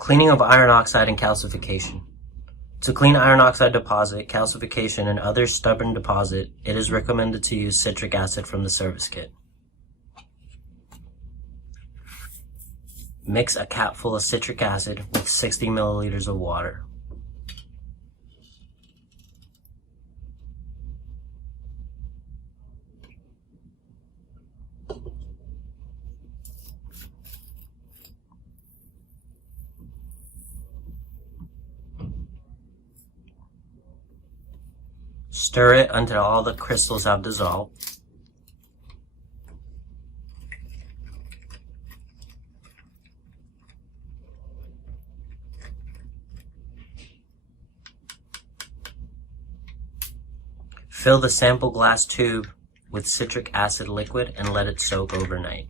Cleaning of iron oxide and calcification. To clean iron oxide deposit, calcification, and other stubborn deposit, it is recommended to use citric acid from the service kit. Mix a capful of citric acid with 60 milliliters of water. Stir it until all the crystals have dissolved. Fill the sample glass tube with citric acid liquid and let it soak overnight.